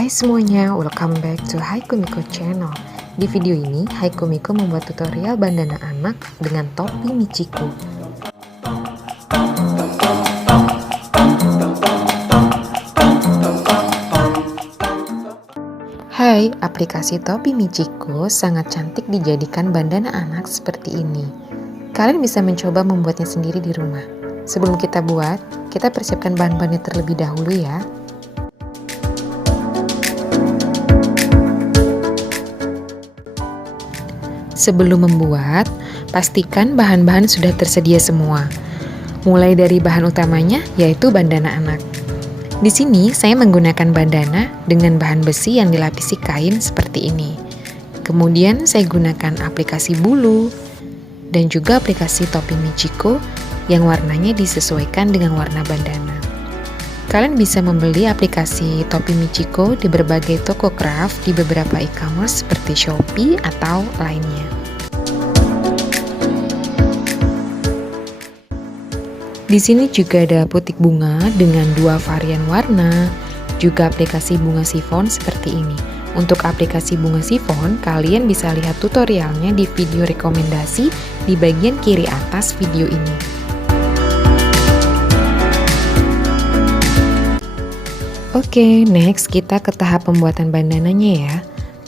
Hai semuanya, welcome back to Haiku Miko channel. Di video ini, Haiku Miko membuat tutorial bandana anak dengan topi Michiko. Hai, aplikasi topi Michiko sangat cantik dijadikan bandana anak seperti ini. Kalian bisa mencoba membuatnya sendiri di rumah. Sebelum kita buat, kita persiapkan bahan-bahannya terlebih dahulu ya. Sebelum membuat, pastikan bahan-bahan sudah tersedia semua. Mulai dari bahan utamanya, yaitu bandana anak. Di sini saya menggunakan bandana dengan bahan besi yang dilapisi kain seperti ini. Kemudian saya gunakan aplikasi bulu dan juga aplikasi topi Michiko yang warnanya disesuaikan dengan warna bandana. Kalian bisa membeli aplikasi topi Michiko di berbagai toko craft di beberapa e-commerce seperti Shopee atau lainnya. Di sini juga ada putik bunga dengan 2 varian warna, juga aplikasi bunga sifon seperti ini. Untuk aplikasi bunga sifon, kalian bisa lihat tutorialnya di video rekomendasi di bagian kiri atas video ini. Oke, next kita ke tahap pembuatan bandananya ya.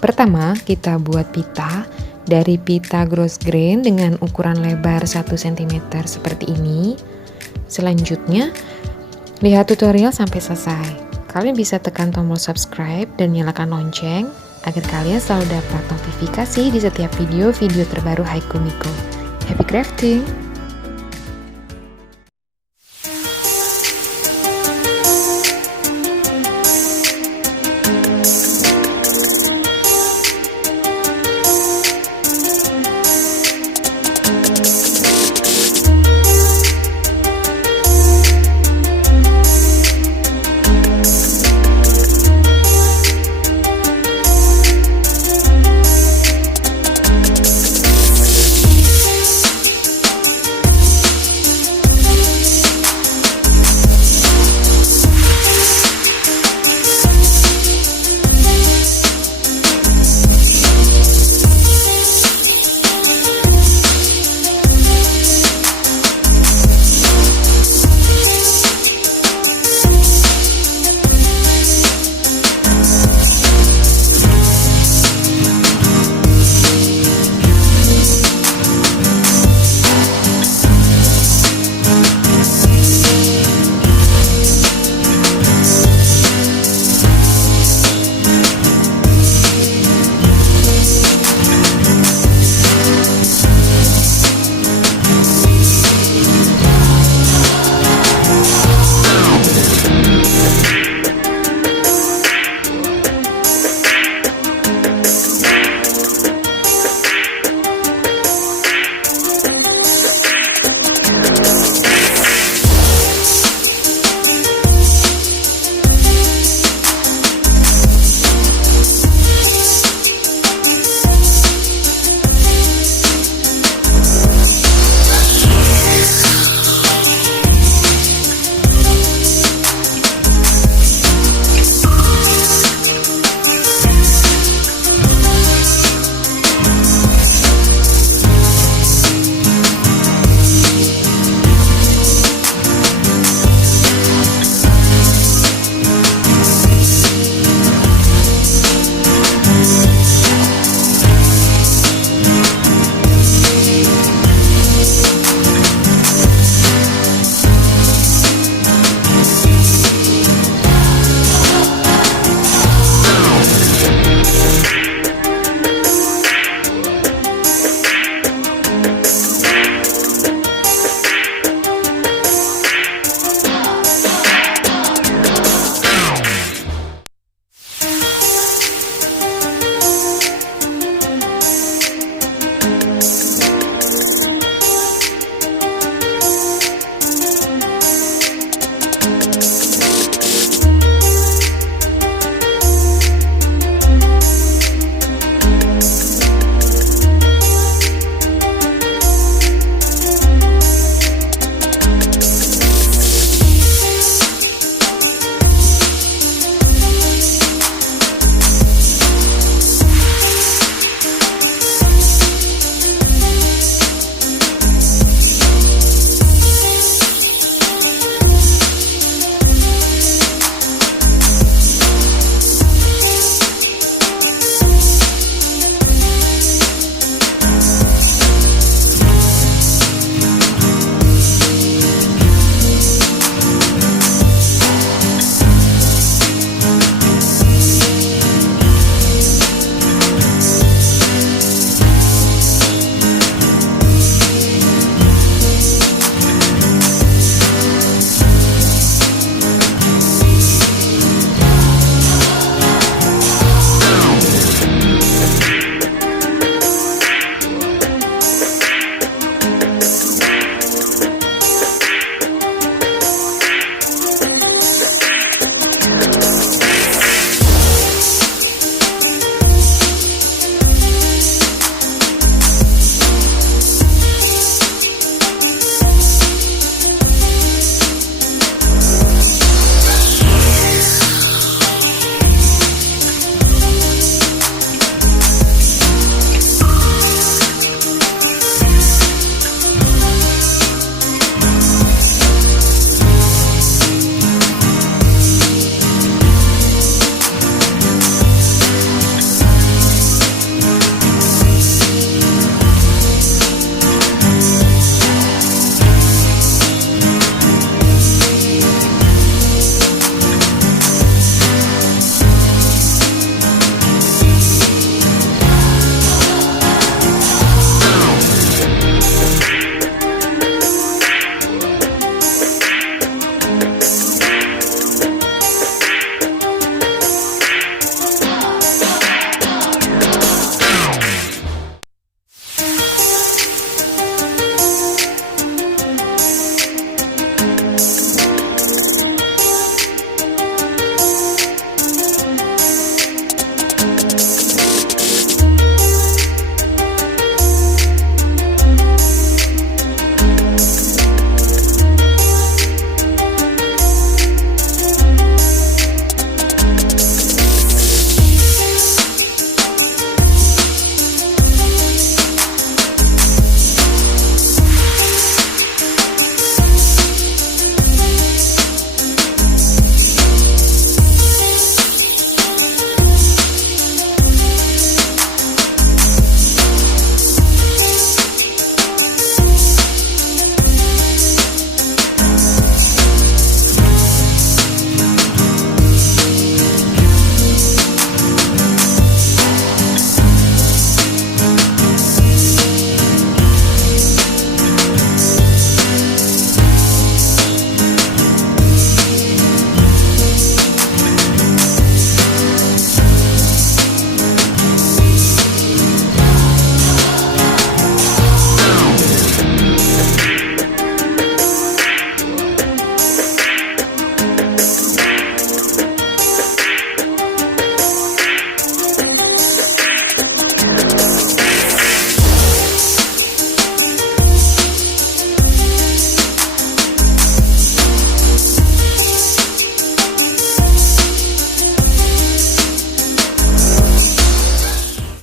Pertama, kita buat pita dari pita gross grain dengan ukuran lebar 1 cm seperti ini. Selanjutnya, lihat tutorial sampai selesai. Kalian bisa tekan tombol subscribe dan nyalakan lonceng agar kalian selalu dapat notifikasi di setiap video-video terbaru Haiku Miko. Happy crafting!